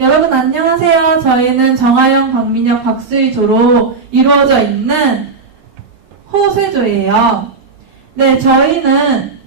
여러분 안녕하세요. 저희는 정하영, 박민혁, 박수희조로 이루어져 있는 호세조예요. 네, 저희는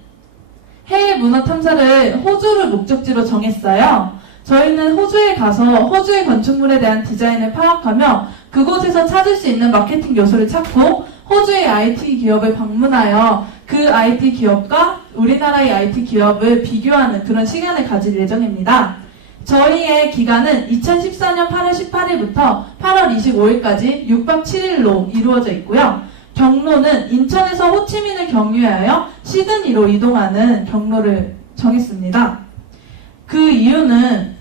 해외 문화 탐사를 호주를 목적지로 정했어요. 저희는 호주에 가서 호주의 건축물에 대한 디자인을 파악하며 그곳에서 찾을 수 있는 마케팅 요소를 찾고 호주의 IT 기업을 방문하여 그 IT 기업과 우리나라의 IT 기업을 비교하는 그런 시간을 가질 예정입니다. 저희의 기간은 2014년 8월 18일부터 8월 25일까지 6박 7일로 이루어져 있고요. 경로는 인천에서 호치민을 경유하여 시드니로 이동하는 경로를 정했습니다. 그 이유는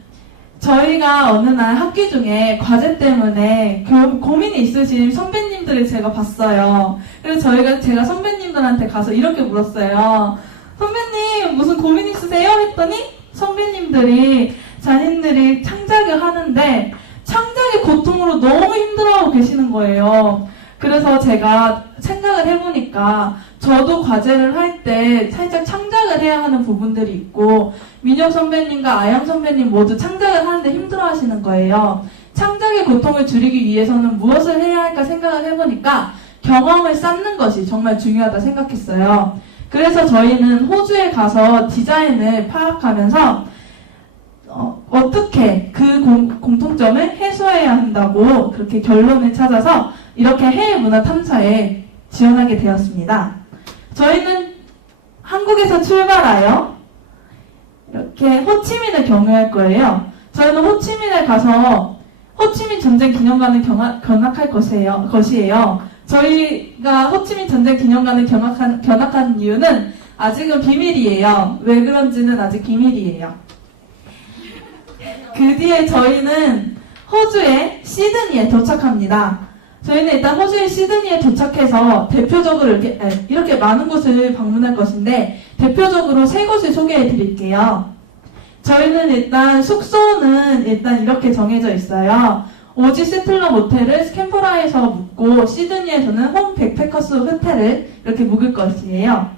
저희가 어느 날 학기 중에 과제 때문에 고민이 있으신 선배님들을 제가 봤어요. 그래서 제가 선배님들한테 가서 이렇게 물었어요. 선배님 무슨 고민 있으세요? 했더니 선배님들이 자신들이 창작을 하는데 창작의 고통으로 너무 힘들어하고 계시는 거예요. 그래서 제가 생각을 해보니까 저도 과제를 할 때 살짝 창작을 해야 하는 부분들이 있고 민혁 선배님과 아영 선배님 모두 창작을 하는데 힘들어 하시는 거예요. 창작의 고통을 줄이기 위해서는 무엇을 해야 할까 생각을 해보니까 경험을 쌓는 것이 정말 중요하다 생각했어요. 그래서 저희는 호주에 가서 디자인을 파악하면서 어떻게 그 공통점을 해소해야 한다고 그렇게 결론을 찾아서 이렇게 해외 문화 탐사에 지원하게 되었습니다. 저희는 한국에서 출발하여 이렇게 호치민을 경유할 거예요. 저희는 호치민에 가서 호치민 전쟁 기념관을 견학할 것이에요. 저희가 호치민 전쟁 기념관을 견학한 이유는 아직은 비밀이에요. 왜 그런지는 아직 비밀이에요. 그 뒤에 저희는 호주의 시드니에 도착합니다. 저희는 일단 호주의 시드니에 도착해서 대표적으로 이렇게 많은 곳을 방문할 것인데 대표적으로 3곳을 소개해 드릴게요. 저희는 일단 숙소는 이렇게 정해져 있어요. 오지 세틀러 모텔을 스캔버라에서 묵고 시드니에서는 홈 백패커스 호텔을 이렇게 묵을 것이에요.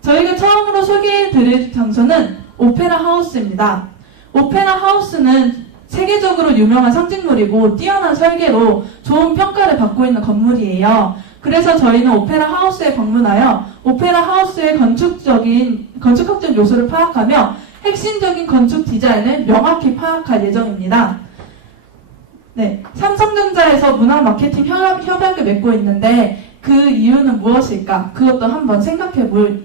저희가 처음으로 소개해 드릴 장소는 오페라 하우스입니다. 오페라 하우스는 세계적으로 유명한 상징물이고 뛰어난 설계로 좋은 평가를 받고 있는 건물이에요. 그래서 저희는 오페라 하우스에 방문하여 오페라 하우스의 건축학적 요소를 파악하며 핵심적인 건축 디자인을 명확히 파악할 예정입니다. 네, 삼성전자에서 문화 마케팅 협약을 맺고 있는데 그 이유는 무엇일까? 그것도 한번 생각해 볼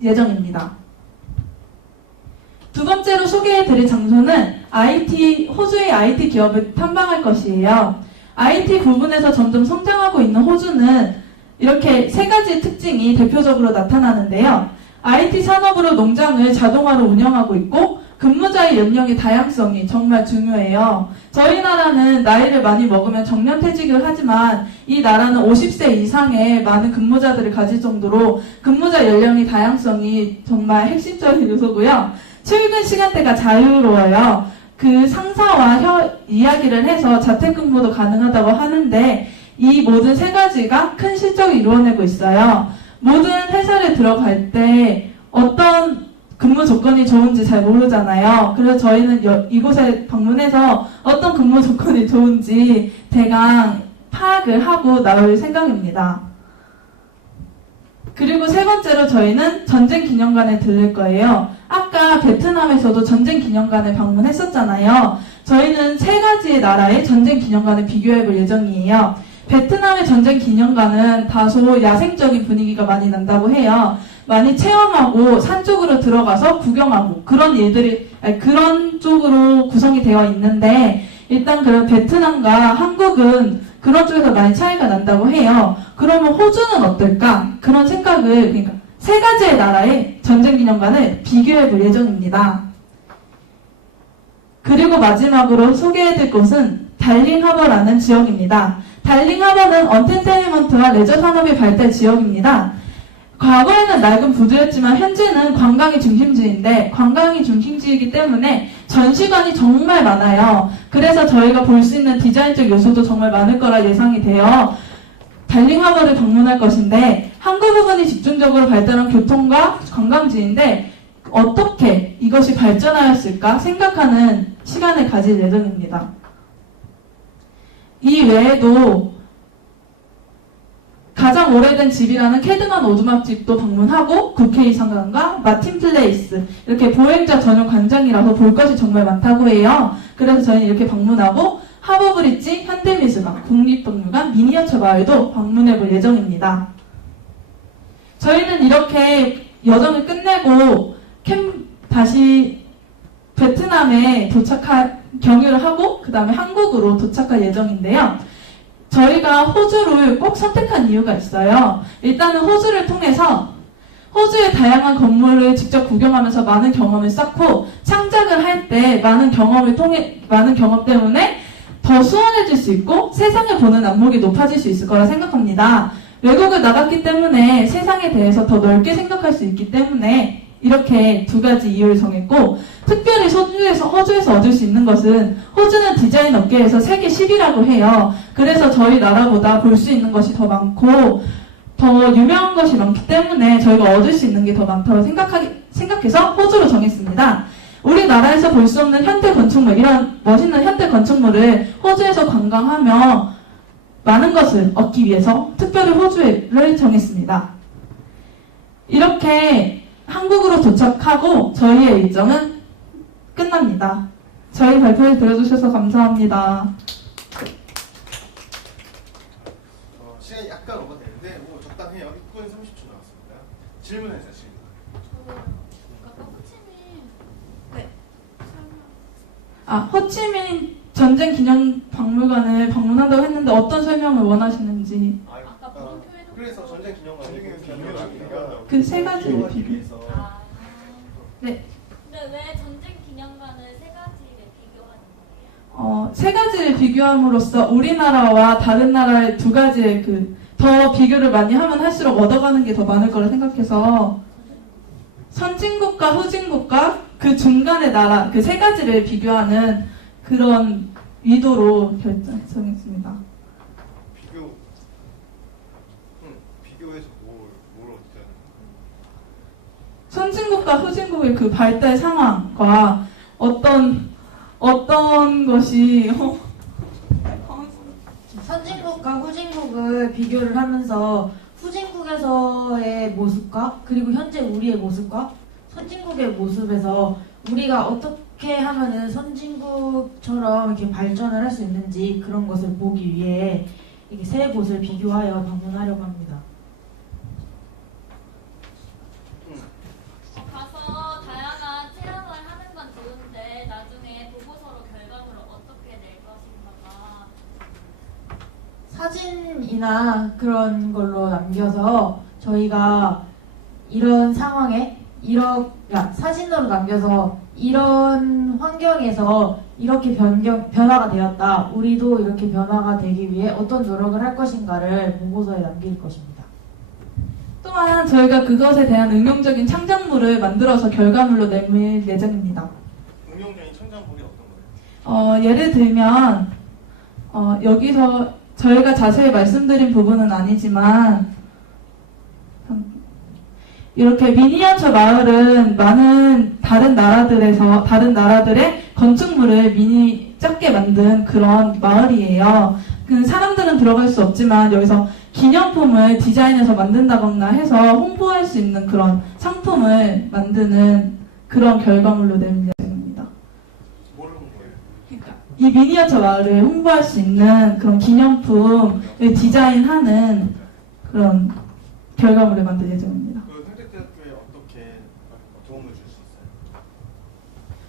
예정입니다. 두 번째로 소개해드릴 장소는 호주의 IT 기업을 탐방할 것이에요. IT 부분에서 점점 성장하고 있는 호주는 이렇게 3가지 특징이 대표적으로 나타나는데요. IT 산업으로 농장을 자동화로 운영하고 있고 근무자의 연령의 다양성이 정말 중요해요. 저희 나라는 나이를 많이 먹으면 정년퇴직을 하지만 이 나라는 50세 이상의 많은 근무자들을 가질 정도로 근무자 연령의 다양성이 정말 핵심적인 요소고요. 출근 시간대가 자유로워요. 그 상사와 이야기를 해서 재택근무도 가능하다고 하는데 이 모든 3가지가 큰 실적을 이루어내고 있어요. 모든 회사를 들어갈 때 어떤 근무 조건이 좋은지 잘 모르잖아요. 그래서 저희는 이곳에 방문해서 어떤 근무 조건이 좋은지 대강 파악을 하고 나올 생각입니다. 그리고 3번째로 저희는 전쟁기념관에 들릴 거예요. 아까 베트남에서도 전쟁기념관을 방문했었잖아요. 저희는 3가지의 나라의 전쟁기념관을 비교해 볼 예정이에요. 베트남의 전쟁기념관은 다소 야생적인 분위기가 많이 난다고 해요. 많이 체험하고 산 쪽으로 들어가서 구경하고 그런 쪽으로 구성이 되어 있는데 일단 그런 베트남과 한국은 그런 쪽에서 많이 차이가 난다고 해요. 그러면 호주는 어떨까? 그런 생각을, 그러니까 3가지의 나라의 전쟁기념관을 비교해 볼 예정입니다. 그리고 마지막으로 소개해드릴 곳은 달링하버라는 지역입니다. 달링하버는 언텐테인먼트와 레저 산업의 발달 지역입니다. 과거에는 낡은 부두였지만 현재는 관광이 중심지이기 때문에 전시관이 정말 많아요. 그래서 저희가 볼 수 있는 디자인적 요소도 정말 많을 거라 예상이 돼요. 달링하버를 방문할 것인데 항구 부분이 집중적으로 발달한 교통과 관광지인데 어떻게 이것이 발전하였을까 생각하는 시간을 가질 예정입니다. 이 외에도 가장 오래된 집이라는 캐드먼 오두막집도 방문하고 국회의사당과 마틴 플레이스 이렇게 보행자 전용 광장이라서 볼 것이 정말 많다고 해요. 그래서 저희는 이렇게 방문하고 하버브릿지, 현대미술관, 국립박물관, 미니어처 마을도 방문해 볼 예정입니다. 저희는 이렇게 여정을 끝내고 다시 베트남에 경유를 하고 그 다음에 한국으로 도착할 예정인데요. 저희가 호주를 꼭 선택한 이유가 있어요. 일단은 호주를 통해서 호주의 다양한 건물을 직접 구경하면서 많은 경험을 쌓고 창작을 할 때 많은 경험 때문에 더 수월해질 수 있고 세상을 보는 안목이 높아질 수 있을 거라 생각합니다. 외국을 나갔기 때문에 세상에 대해서 더 넓게 생각할 수 있기 때문에 이렇게 두 가지 이유를 정했고, 특별히 호주에서 얻을 수 있는 것은 호주는 디자인 업계에서 세계 10위라고 해요. 그래서 저희 나라보다 볼 수 있는 것이 더 많고 더 유명한 것이 많기 때문에 저희가 얻을 수 있는 게 더 많다고 생각해서 호주로 정했습니다. 우리나라에서 볼 수 없는 현대 건축물, 이런 멋있는 현대 건축물을 호주에서 관광하며 많은 것을 얻기 위해서 특별히 호주를 정했습니다. 이렇게 한국으로 도착하고 저희의 일정은 끝납니다. 저희 발표를 들어주셔서 감사합니다. 시간이 약간 오버되는데 뭐 적당해요. 6분 30초 나왔습니다. 질문해주세요. 호치민 전쟁 기념 박물관을 방문한다고 했는데 어떤 설명을 원하시는지. 아까 물음표에도 그래서 전쟁 기념관 그 세 가지를 비교해서. 네. 근데 왜 전쟁 기념관을 세 가지를 비교하는 거예요? 세 가지를 비교함으로써 우리나라와 다른 나라의 두 가지의 더 비교를 많이 하면 할수록 얻어가는 게 더 많을 거라 생각해서 선진국과 후진국과 그 중간의 나라, 그 세 가지를 비교하는 그런 의도로 결정했습니다. 비교해서 뭘 어떻게 하는 거예요? 선진국과 후진국의 그 발달 상황과 어떤 것이 선진국과 후진국을 비교를 하면서 후진국에서의 모습과 그리고 현재 우리의 모습과 선진국의 모습에서 우리가 어떻게 하면은 선진국처럼 이렇게 발전을 할 수 있는지 그런 것을 보기 위해 이렇게 세 곳을 비교하여 방문하려고 합니다. 가서 다양한 체험을 하는 건 좋은데 나중에 보고서로 결과물을 어떻게 낼 것인가가 사진이나 그런 걸로 남겨서 저희가 이런 상황에 사진으로 남겨서 이런 환경에서 이렇게 변화가 되었다. 우리도 이렇게 변화가 되기 위해 어떤 노력을 할 것인가를 보고서에 남길 것입니다. 또한 저희가 그것에 대한 응용적인 창작물을 만들어서 결과물로 내밀 예정입니다. 응용적인 창작물이 어떤 거예요? 예를 들면 여기서 저희가 자세히 말씀드린 부분은 아니지만 이렇게 미니어처 마을은 많은 다른 나라들의 건축물을 작게 만든 그런 마을이에요. 그 사람들은 들어갈 수 없지만 여기서 기념품을 디자인해서 만든다거나 해서 홍보할 수 있는 그런 상품을 만드는 그런 결과물로 내밀 예정입니다. 뭐를 홍보해요? 그러니까 이 미니어처 마을을 홍보할 수 있는 그런 기념품을 디자인하는 그런 결과물을 만들 예정입니다. 평택대학교에 어떻게 도움을 줄 수 있어요?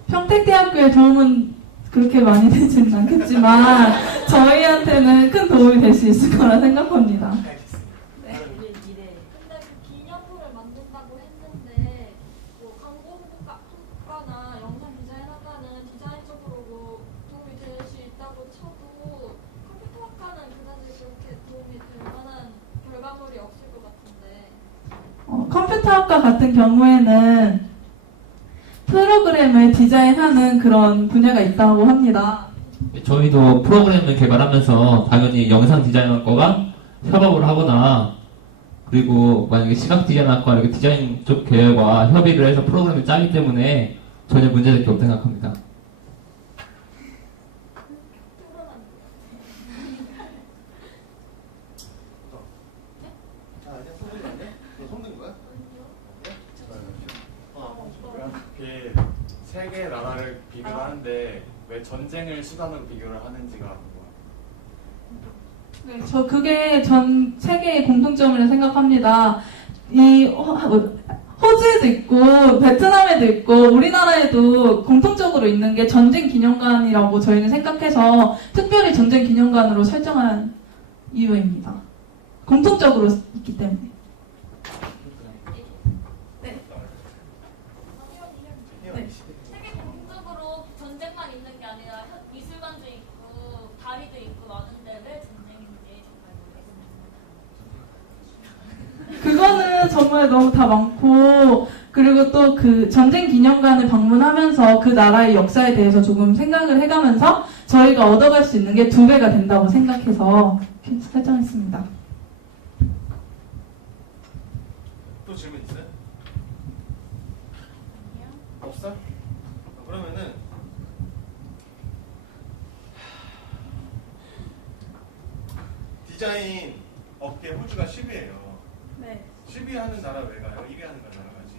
평택대학교의 도움은 그렇게 많이 되지는 않겠지만 저희한테는 큰 도움이 될 수 있을 거라 생각합니다. 알겠습니다. 네. 우리의 미래. 근데 그 기념품을 만든다고 했는데 뭐 광고 홍보가나 영상 디자인학과는 디자인적으로 도움이 될 수 있다고 쳐도 컴퓨터학과는 그다지 그렇게 도움이 될 만한 결과물이 없을 것 같은데. 컴퓨터학과 같은 경우에는 프로그램을 디자인하는 그런 분야가 있다고 합니다. 저희도 프로그램을 개발하면서 당연히 영상 디자인학과가 협업을 하거나 그리고 만약에 시각 디자인학과 이렇게 디자인 쪽 계열과 협의를 해서 프로그램을 짜기 때문에 전혀 문제될 게 없다고 생각합니다. 이렇게 세 개의 나라를 비교하는데 왜 전쟁을 수단으로 비교를 하는지가 궁금해요. 네, 저 그게 전 세계의 공통점이라 생각합니다. 이 호주에도 있고 베트남에도 있고 우리나라에도 공통적으로 있는 게 전쟁 기념관이라고 저희는 생각해서 특별히 전쟁 기념관으로 설정한 이유입니다. 공통적으로 있기 때문에. 네. 세계 공통적으로 전쟁만 있는 게 아니라 미술관도 있고 다리도 있고 많은데 왜 전쟁인지 정말 모르겠습니다. 그거는 정말 너무 다 많고, 그리고 또 그 전쟁 기념관을 방문하면서 그 나라의 역사에 대해서 조금 생각을 해가면서 저희가 얻어갈 수 있는 게 2배가 된다고 생각해서 이렇게 설정했습니다. 또 질문 있어요? 없어? 그러면은 디자인 업계 호주가 10위예요. 네. 10위 하는 나라 왜 가요? 1위 하는 나라 가지.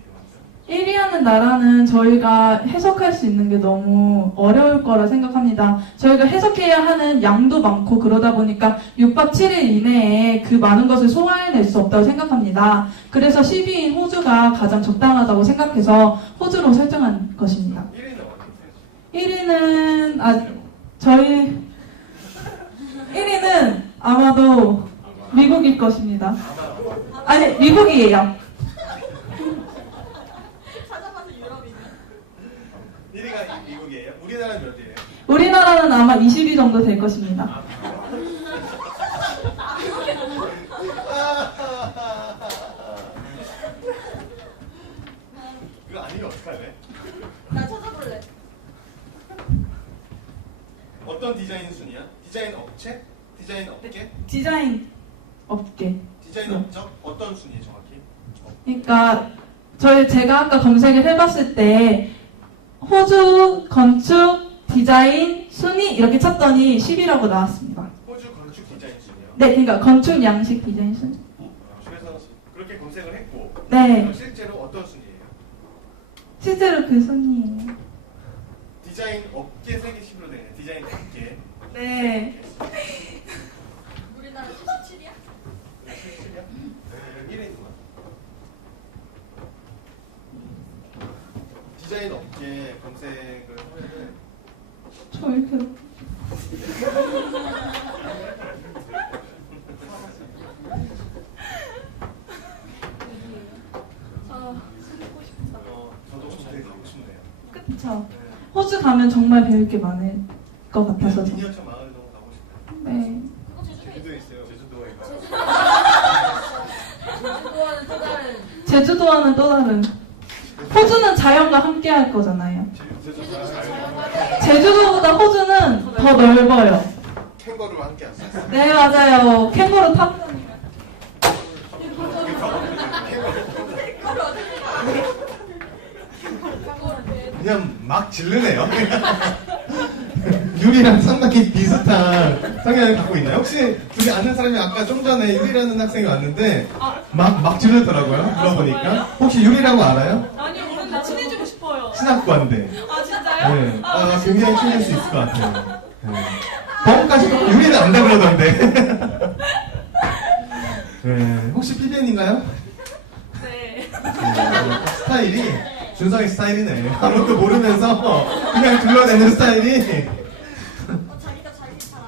1위 하는 나라는 저희가 해석할 수 있는 게 너무 어려울 거라 생각합니다. 저희가 해석해야 하는 양도 많고 그러다 보니까 6박 7일 이내에 그 많은 것을 소화해낼 수 없다고 생각합니다. 그래서 10위인 호주가 가장 적당하다고 생각해서 호주로 설정한 것입니다. 1위는 어디? 1위는 저희 1위는 아마도 미국일 것입니다. 아니, 미국이에요. 찾아봐서 유럽이네. 1위가 미국이에요? 우리나라는 몇 위예요? 우리나라는 아마 20위 정도 될 것입니다. 그거 아니면 어떡할래? 나 찾아볼래. 어떤 디자인 순이야? 디자인 업체? 디자인 업계? 디자인 업계. 디자인 업적? 어떤 순이에요 정확히? 그러니까 제가 아까 검색을 해봤을 때 호주 건축 디자인 순위 이렇게 쳤더니 10위라고 나왔습니다. 호주 건축 디자인 순이요? 네, 그러니까 건축 양식 디자인 순위. 그래서 그렇게 검색을 했고 네, 실제로 어떤 순이에요? 실제로 그 순위예요. 디자인 업계 세계 10위로 되네. 디자인 업계. 네, 우리나라 77이야? 1위구만. 디자인 업계 검색을 하면은 저 이렇게 저도 호주 되게 가고 싶네요. 그쵸. 호주 가면 정말 배울 게 많을 것 같아서. 미니어처 마을 너무 가고 싶어요. 네. 그거 제주도에 있어. 제주도에 있어요. 제주도와는 또 다른. 제주도와는 또 다른. 호주는 자연과 함께 할 거잖아요. 제주도 제주도보다 호주는 더 넓어요. 캥거루와 함께 왔어요. 네, 맞아요. 캥거루 타고 그냥 막 질르네요. 유리랑 상당히 비슷한 성향을 갖고 있나요? 혹시 둘이 아는 사람이 아까 좀 전에 유리라는 학생이 왔는데 막 질르더라고요. 들어보니까 혹시 유리라고 알아요? 아니요, 모르는데 친해지고 싶어요. 신학과인데. 아, 진짜요? 네. 굉장히 친해질 수 있을 것 같아요. 네. 거기까지 유리는 안다 그러던데. 네. 혹시 PBN인가요? 네. 스타일이 준성이 스타일이네. 아무것도 모르면서 그냥 둘러대는 스타일이. 자기가 자기 잘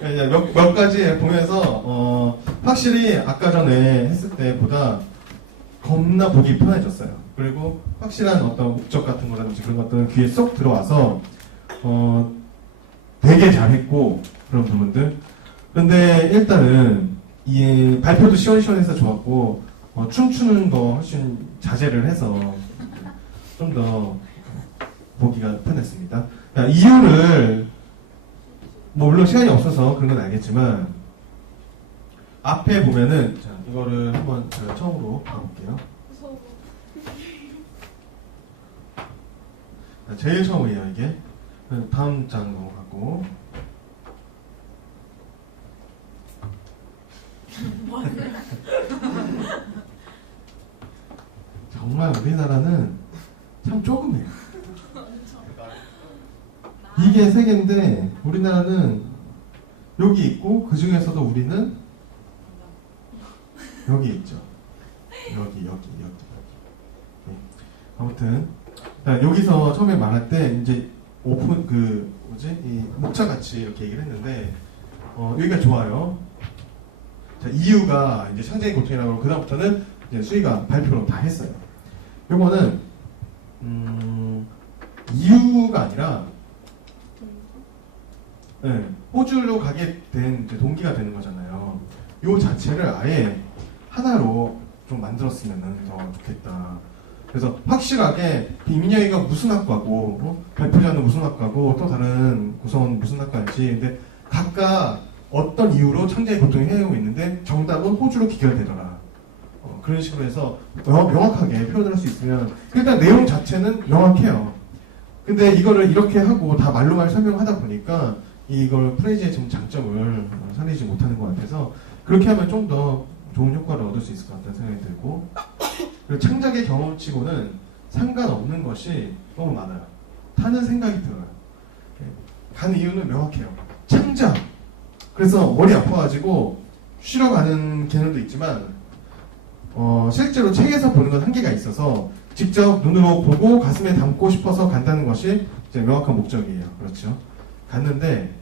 알아. 몇 가지 보면서 확실히 아까 전에 했을 때보다 겁나 보기 편해졌어요. 그리고 확실한 어떤 목적 같은 거라든지 그런 것들은 귀에 쏙 들어와서 되게 잘했고 그런 부분들. 그런데 일단은 이 발표도 시원시원해서 좋았고 춤추는 거 훨씬 자제를 해서 좀 더 보기가 편했습니다. 이유를 뭐 물론 시간이 없어서 그런 건 알겠지만 앞에 보면은 자, 이거를 한번 제가 처음으로 가볼게요. 무서워. 제일 처음이에요 이게. 다음 장 넘어가고. 정말 우리나라는 참 조그매요. 이게 세계인데 우리나라는 여기 있고 그 중에서도 우리는 여기 있죠. 여기. 네. 아무튼 여기서 처음에 말할 때 이제 오픈 이 목차 같이 이렇게 얘기를 했는데 여기가 좋아요. 자, 이유가 이제 창작의 고통이라고 하고 그다음부터는 이제 수희가 발표로 다 했어요. 요거는 이유가 아니라 네, 호주로 가게 된 이제 동기가 되는 거잖아요. 요 자체를 아예 하나로 좀 만들었으면 더 좋겠다. 그래서 확실하게 이민혁이가 무슨 학과고 발표자는 무슨 학과고 또 다른 구성원은 무슨 학과인지 근데 각각 어떤 이유로 창작의 고통이 해오고 있는데 정답은 호주로 귀결되더라. 그런 식으로 해서 명확하게 표현을 할 수 있으면 일단 내용 자체는 명확해요. 근데 이거를 이렇게 하고 다 말로만 설명하다 보니까 이걸 프레이즈의 좀 장점을 살리지 못하는 것 같아서 그렇게 하면 좀 더 좋은 효과를 얻을 수 있을 것 같다는 생각이 들고 그리고 창작의 경험치고는 상관없는 것이 너무 많아요. 타는 생각이 들어요. 가는 이유는 명확해요. 창작. 그래서 머리 아파가지고 쉬러 가는 개념도 있지만 실제로 책에서 보는 건 한계가 있어서 직접 눈으로 보고 가슴에 담고 싶어서 간다는 것이 이제 명확한 목적이에요. 그렇죠? 갔는데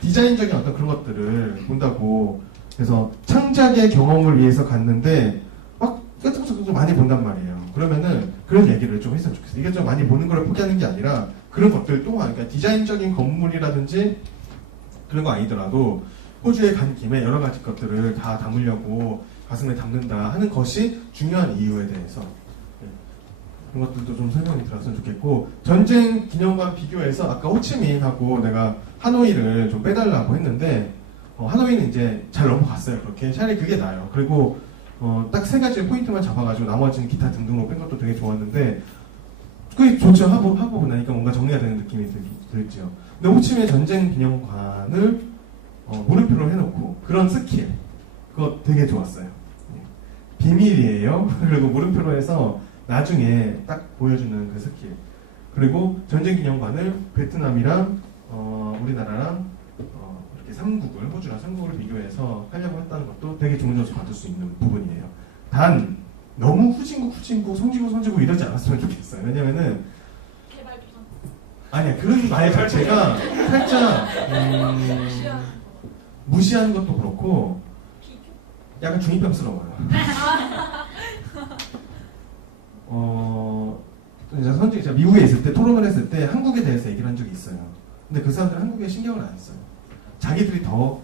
디자인적인 어떤 그런 것들을 본다고 그래서 창작의 경험을 위해서 갔는데 막 끄떡끄떡 많이 본단 말이에요. 그러면은 그런 얘기를 좀 했으면 좋겠어요. 이게 좀 많이 보는 걸 포기하는 게 아니라 그런 것들 또한 그러니까 디자인적인 건물이라든지 그런 거 아니더라도 호주에 간 김에 여러 가지 것들을 다 담으려고 가슴에 담는다 하는 것이 중요한 이유에 대해서 그런 것들도 좀 설명이 들었으면 좋겠고 전쟁 기념관 비교해서 아까 호치민하고 내가 하노이를 좀 빼달라고 했는데 하노이는 이제 잘 넘어갔어요. 그렇게 차라리 그게 나아요. 그리고 딱 세 가지 포인트만 잡아가지고 나머지는 기타 등등으로 뺀 것도 되게 좋았는데 그게 좋죠. 하고 보니까 뭔가 정리가 되는 느낌이 들죠. 근데 호치민의 전쟁 기념관을 물음표로 해놓고 그런 스킬 그거 되게 좋았어요. 비밀이에요. 그리고 물음표로 해서 나중에 딱 보여주는 그 스킬. 그리고 전쟁 기념관을 베트남이랑 우리나라랑 이렇게 삼국을 호주랑 삼국을 비교해서 하려고 했다는 것도 되게 좋은 점수 받을 수 있는 부분이에요. 단 너무 후진국 성진국 이러지 않았으면 좋겠어요. 왜냐면은 개발 부상. 아니야 그런 말 자체가 살짝 무시하는 것도 그렇고 약간 중이병스러워요. 제가 미국에 있을 때 토론을 했을 때 한국에 대해서 얘기를 한 적이 있어요. 근데 그 사람들은 한국에 신경을 안 써요. 자기들이 더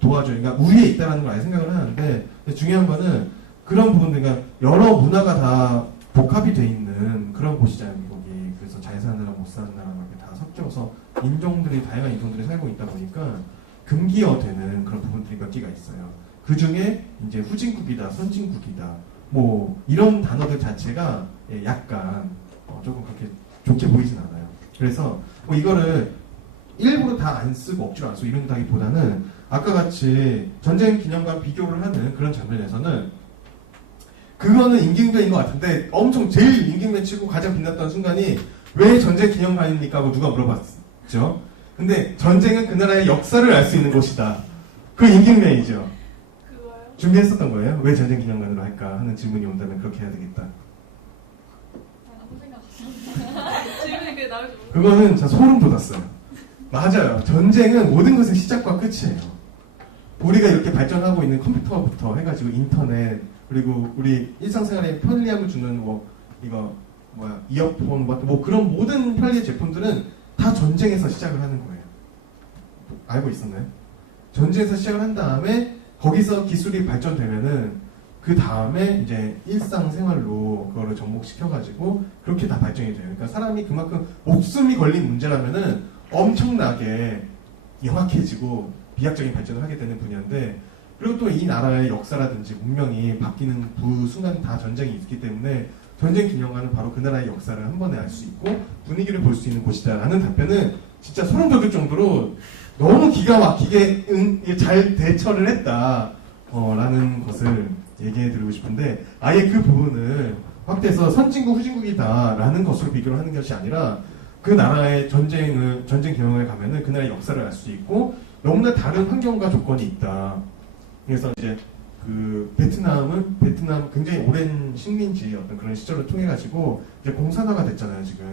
도와줘요. 그러니까 우리에 있다라는 걸 아예 생각을 하는데 중요한 거는 그런 부분들, 그러니까 여러 문화가 다 복합이 돼 있는 그런 곳이잖아요, 미국이. 그래서 잘 사는 나라, 못 사는 나라 이렇게 다 섞여서 다양한 인종들이 살고 있다 보니까 금기어되는 그런 부분들이 몇 개가 있어요. 그 중에 이제 후진국이다, 선진국이다, 뭐 이런 단어들 자체가 약간 조금 그렇게 좋게 보이진 않아요. 그래서 뭐 이거를 일부러 다 안 쓰고 억지로 안 쓰고 이런다기보다는 아까 같이 전쟁 기념관 비교를 하는 그런 장면에서는 그거는 임기응변인 것 같은데 엄청 제일 임기응변 치고 가장 빛났던 순간이 왜 전쟁 기념관입니까? 하고 누가 물어봤죠. 근데 전쟁은 그 나라의 역사를 알 수 있는 곳이다. 그 임기응변이죠. 그거요? 준비했었던 거예요? 왜 전쟁 기념관으로 할까 하는 질문이 온다면 그렇게 해야 되겠다. 아무 생각 없었어요. 질문이 그게 나올 줄 몰랐어요. 그거는 진짜 소름 돋았어요. 맞아요. 전쟁은 모든 것의 시작과 끝이에요. 우리가 이렇게 발전하고 있는 컴퓨터부터 해가지고 인터넷 그리고 우리 일상생활에 편리함을 주는 이어폰 뭐 그런 모든 편리의 제품들은 다 전쟁에서 시작을 하는 거예요. 알고 있었나요? 전쟁에서 시작을 한 다음에 거기서 기술이 발전되면은 그 다음에 이제 일상생활로 그거를 접목시켜가지고 그렇게 다 발전이 돼요. 그러니까 사람이 그만큼 목숨이 걸린 문제라면은 엄청나게 영악해지고 비약적인 발전을 하게 되는 분야인데 그리고 또 이 나라의 역사라든지 문명이 바뀌는 그 순간 다 전쟁이 있기 때문에 전쟁 기념관은 바로 그 나라의 역사를 한 번에 알 수 있고 분위기를 볼 수 있는 곳이다 라는 답변은 진짜 소름 돋을 정도로 너무 기가 막히게 잘 대처를 했다 라는 것을 얘기해드리고 싶은데 아예 그 부분을 확대해서 선진국, 후진국이다라는 것으로 비교를 하는 것이 아니라 그 나라의 전쟁 경영에 가면은 그 나라의 역사를 알 수 있고 너무나 다른 환경과 조건이 있다. 그래서 이제 그 베트남 굉장히 오랜 식민지 어떤 그런 시절을 통해 가지고 이제 공산화가 됐잖아요 지금.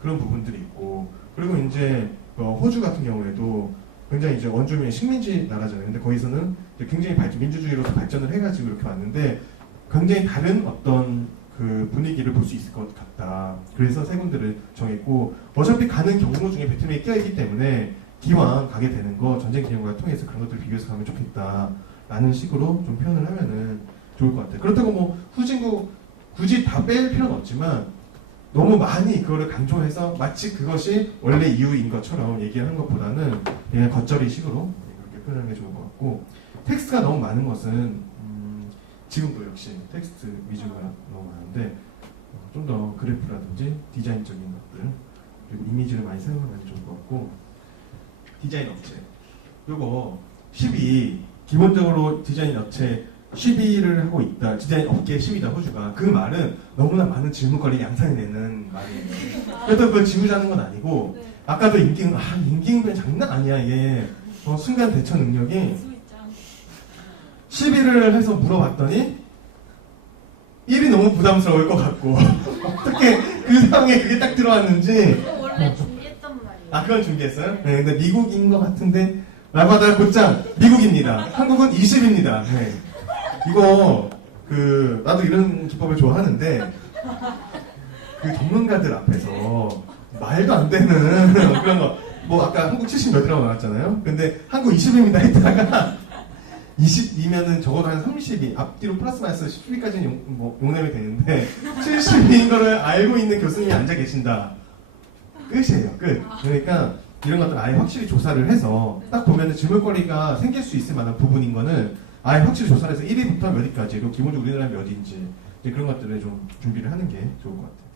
그런 부분들이 있고 그리고 이제 호주 같은 경우에도 굉장히 이제 원주민의 식민지 나라잖아요. 근데 거기서는 이제 굉장히 민주주의로서 발전을 해가지고 이렇게 왔는데 굉장히 다른 어떤 그 분위기를 볼 수 있을 것 같다. 그래서 세 군데를 정했고 어차피 가는 경로 중에 베트남이 껴있기 때문에 기왕 가게 되는 거 전쟁 기념관을 통해서 그런 것들을 비교해서 가면 좋겠다라는 식으로 좀 표현을 하면은 좋을 것 같아요. 그렇다고 뭐 후진국 굳이 다 뺄 필요는 없지만 너무 많이 그거를 강조해서 마치 그것이 원래 이유인 것처럼 얘기하는 것보다는 그냥 겉절이 식으로 그렇게 표현하는 게 좋을 것 같고 텍스트가 너무 많은 것은 지금도 역시 텍스트 위주가 너무 많은데 좀 더 그래프라든지 디자인적인 것들 그리고 이미지를 많이 사용하면 좋을 것 같고 디자인 업체 요거 12 기본적으로 디자인 업체 12를 하고 있다. 디자인 업계 10이다 호주가. 그 말은 너무나 많은 질문거리 양산해내는 말이에요. 그래도 그걸 지우자는 건 아니고 아까도 임기응변 장난 아니야 이게. 순간 대처 능력이 12를 해서 물어봤더니 1이 너무 부담스러울 것 같고 어떻게 그 상황에 그게 딱 들어왔는지 그거 원래 준비했단 말이에요. 아 그건 준비했어요? 네 근데 미국인 것 같은데 라고 하다가 곧장 미국입니다. 한국은 20입니다. 네. 이거 나도 이런 기법을 좋아하는데 그 전문가들 앞에서 말도 안 되는 그런 거 뭐 아까 한국 70 몇이라고 나왔잖아요. 근데 한국 20입니다 했다가 22면은 적어도 한 32 앞뒤로 플러스 마이너스 12까지는 용납이 되는데 70인 거를 알고 있는 교수님이 앉아 계신다. 끝이에요. 끝. 그러니까 이런 것들 아예 확실히 조사를 해서 딱 보면은 질문거리가 생길 수 있을 만한 부분인 거는 아예 확실히 조사를 해서 1위부터 몇 위까지 그리고 기본적으로 우리나라 몇인지 이제 그런 것들을 좀 준비를 하는 게 좋을 것 같아요.